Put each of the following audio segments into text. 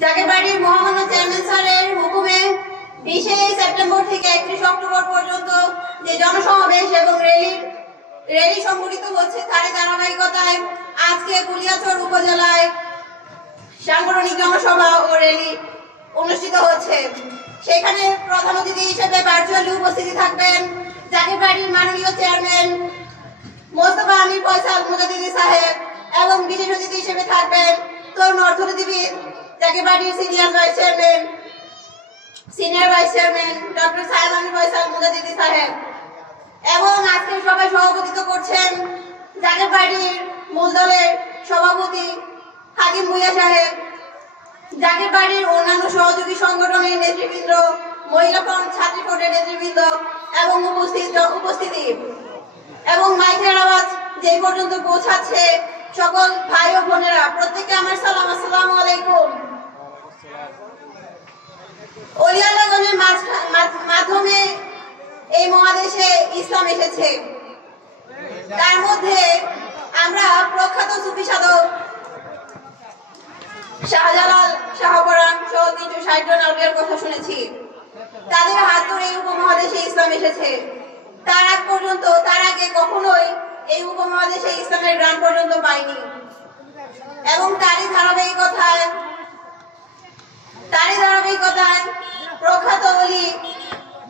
জাকেরবাড়ির মহামান্য চেয়ারম্যান স্যারের হুকুমে 20 সেপ্টেম্বর থেকে 31 অক্টোবর পর্যন্ত যে জনসমাবেশ এবং র্যালি সংগঠিত হচ্ছে তার ধারাবাহিকতায় আজকে কুলিয়াচর উপজেলায় সাংগঠনিক জনসভা ও র্যালি অনুষ্ঠিত হচ্ছে। সেখানে প্রধান অতিথি হিসেবে ভার্চুয়ালি উপস্থিতি থাকবেন জাকেরবাড়ির মাননীয় চেয়ারম্যান মোস্তফা আমির ফয়সাল মুজাদ্দিদি সাহেব এবং বিশেষ অতিথি হিসেবে থাকবেন তরুণ অর্থনীতিবিদ জাকেরবাড়ির সিনিয়র ভাইস চেয়ারম্যান ডক্টর সাহেব আমির ফয়সাল মুজাদ্দিদি সাহেব এবং আজকের সভায় সভাপতিত্ব করছেন জাকেরবাড়ির মূল দলের সভাপতি হাকিম ভুইয়া সাহেব, জাকেরবাড়ির অন্যান্য সহযোগী সংগঠনের নেতৃবৃন্দ, মহিলা ফ্রন্ট, ছাত্রী ফ্রন্টের নেতৃবৃন্দ এবং উপস্থিতি এবং মাইকের আওয়াজ যে পর্যন্ত পৌঁছাচ্ছে সকল ভাই ও বোনেরা প্রত্যেককে আমার সালাম, আসসালামু আলাইকুম। ওলিয়াল্লাহগণের মাধ্যমে এই মহাদেশে ইসলাম এসেছে। তার মধ্যে আমরা প্রখ্যাত সুফি সাধক শাহজালাল, শাহপরাণ সহ 360 জন আউলিয়ার কথা শুনেছি। তাদের হাত ধরে এই উপমহাদেশে ইসলাম এসেছে। তার আগে কখনোই এই উপমহাদেশে ইসলামের গ্রাম পর্যন্ত পায়নি এবং তারই ধারাবাহিকতায় প্রখ্যাত ওলি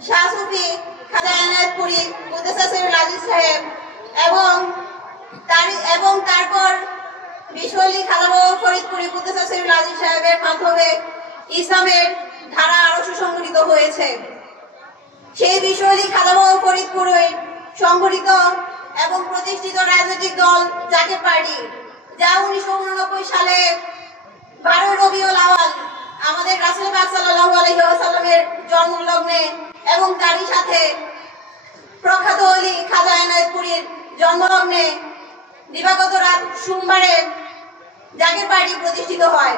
শাহ সুফি খাজা এনায়েতপুরী কুদ্দুসুল আজিজ সাহেব এবং তারপর বিশ্বলি খাজা বাবা ফরিদপুরী কুদ্দুসুল আজিজ সাহেবের মাধ্যমে ইসলামের ধারা আরো সুসংগঠিত হয়েছে। সেই বিশ্বলি খাজা বাবা ফরিদপুরে সংগঠিত এবং প্রতিষ্ঠিত রাজনৈতিক দল জাকেরবাড়ি, যা 1989 সালে 12 রবিউল আউয়াল আমাদের রাসূল পাক সাল্লাল্লাহু আলাইহি ওয়াসাল্লামের জন্মলগ্নে এবং তারই সাথে প্রখ্যাত ওলি খাজা এনায়েতপুরীর জন্মলগ্নে দিবাগত রাত সোমবারে জাকেরবাড়ি প্রতিষ্ঠিত হয়।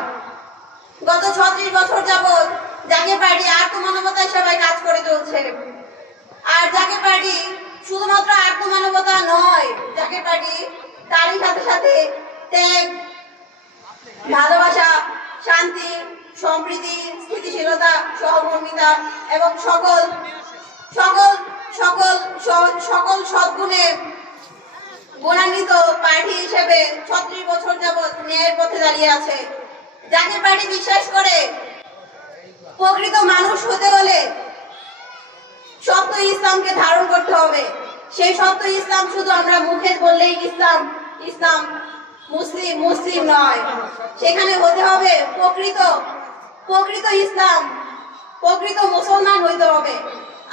গত 36 বছর যাবৎ জাকেরবাড়ি আত্মমানবতার সেবায় কাজ করে চলছে। আর জাকেরবাড়ি শুধুমাত্র আত্মমানবতা নয়, জাকেরবাড়ি তারই সাথে সাথে ত্যাগ, ভালোবাসা, শান্তি, সম্প্রীতি, স্থিতিশীলতা, সহমর্মিতা এবং সকল সদ্গুণে গুণান্বিত পার্টি হিসেবে 36 বছর যাবৎ ন্যায়ের পথে দাঁড়িয়ে আছে। জাকেরবাড়ি বিশ্বাস করে প্রকৃত মানুষ হতে হলে সত্য ইসলামকে ধারণ করতে হবে। সেই সত্য ইসলাম শুধু আমরা মুখে বললেই ইসলাম মুসলিম নয়, সেখানে হতে হবে প্রকৃত ইসলাম, প্রকৃত মুসলমান হইতে হবে।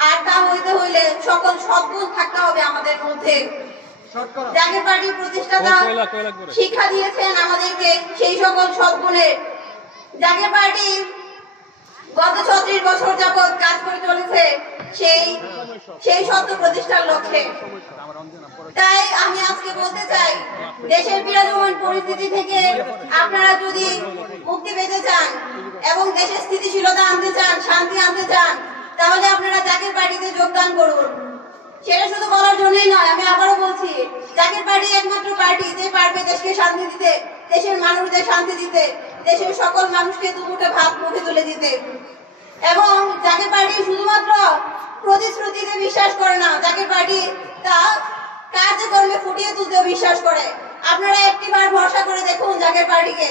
আর তা হইতে হইলে সকল সদ্গুণ থাকতে হবে আমাদের মধ্যে। জাকেরবাড়ির প্রতিষ্ঠাতা শিক্ষা দিয়েছেন আমাদেরকে সেই সকল সদ্গুণের। জাকেরবাড়ি গত 36 বছর যাবৎ কাজ করে চলেছে সেই সত্য প্রতিষ্ঠার লক্ষ্যে। তাই আমি আজকে বলতে চাই, দেশের বিরাজমান পরিস্থিতি থেকে আপনারা যদি মুক্তি পেতে চান এবং দেশে স্থিতিশীলতা আনতে চান, শান্তি আনতে চান, তাহলে আপনারা জাকেরবাড়িতে যোগদান করুন। সেটা শুধু বলার জন্যই নয়, আমি আবারও বলছি, জাকেরবাড়ি একমাত্র পার্টি যে পারবে দেশকে শান্তি দিতে, দেশের মানুষদের শান্তি দিতে, দেশের সকল মানুষকে দুমুঠো ভাত মুখে তুলে দিতে। এবং জাকেরবাড়ি শুধুমাত্র প্রতিশ্রুতিতে বিশ্বাস করে না, জাকেরবাড়ি তা কার্যক্রমে ফুটিয়ে তুলতে বিশ্বাস করে। আপনারা একটিবার ভরসা করে দেখুন জাকেরবাড়িকে,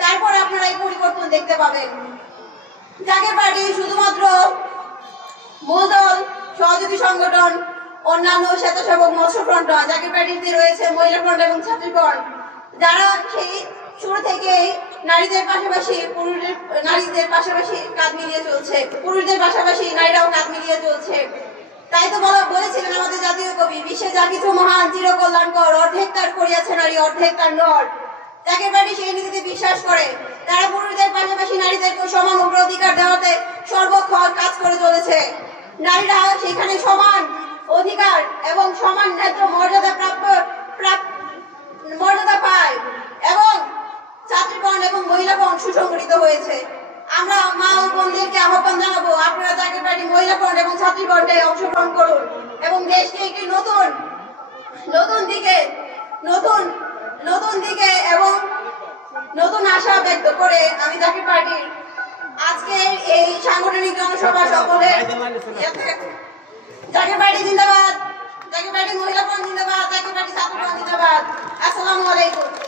তারপর আপনারা এই পরিবর্তন দেখতে পাবেন। জাকেরবাড়ি শুধুমাত্র মূল দল, সহযোগী সংগঠন, অন্যান্য স্বেচ্ছাসেবক মৎস্য ফ্রন্ট, জাকেরবাড়িতে রয়েছে মহিলা ফ্রন্ট এবং ছাত্রী ফ্রন্ট, যারা সেই শুরু থেকেই নারীদের পাশাপাশি কাঁধ মিলিয়ে চলছে, পুরুষদের পাশাপাশি নারীরাও কাঁধ মিলিয়ে চলছে। তাই তো বলেছিলেন আমাদের জাতীয় কবি, বিশ্বে যা কিছু মহান চির কল্যাণকর, অর্ধেক তার করিয়াছে নারী, অর্ধেক তার নর। জাকেরবাড়ি সেই নীতিতে বিশ্বাস করে। তারা পুরুষদের পাশাপাশি নারীদেরকে সমান অগ্রাধিকার দেওয়াতে সর্বক্ষণ কাজ করে চলেছে। নারীরা সেখানে সমান অধিকার এবং সমান ন্যায্য মর্যাদা পায় এবং ছাত্রীগণ এবং মহিলাগণ সুসংগঠিত হয়েছে। আমরা মা ও বোনদেরকে আহ্বান জানাবো, আপনারা জাকেরবাড়ি মহিলা ফ্রন্ট এবং ছাত্রীগণে অংশগ্রহণ করুন এবং দেশকে একটি নতুন দিকে, নতুন নতুন আশা ব্যক্ত করে আমি জাকির পার্টির আজকে এই সাংগঠনিক জনসভা সকলে জাকির পার্টি জিন্দাবাদ, জাকির পার্টি মহিলা ফ্রন্ট জিন্দাবাদ, জাকির পার্টি ছাত্র ফ্রন্ট জিন্দাবাদ। আসসালামু আলাইকুম।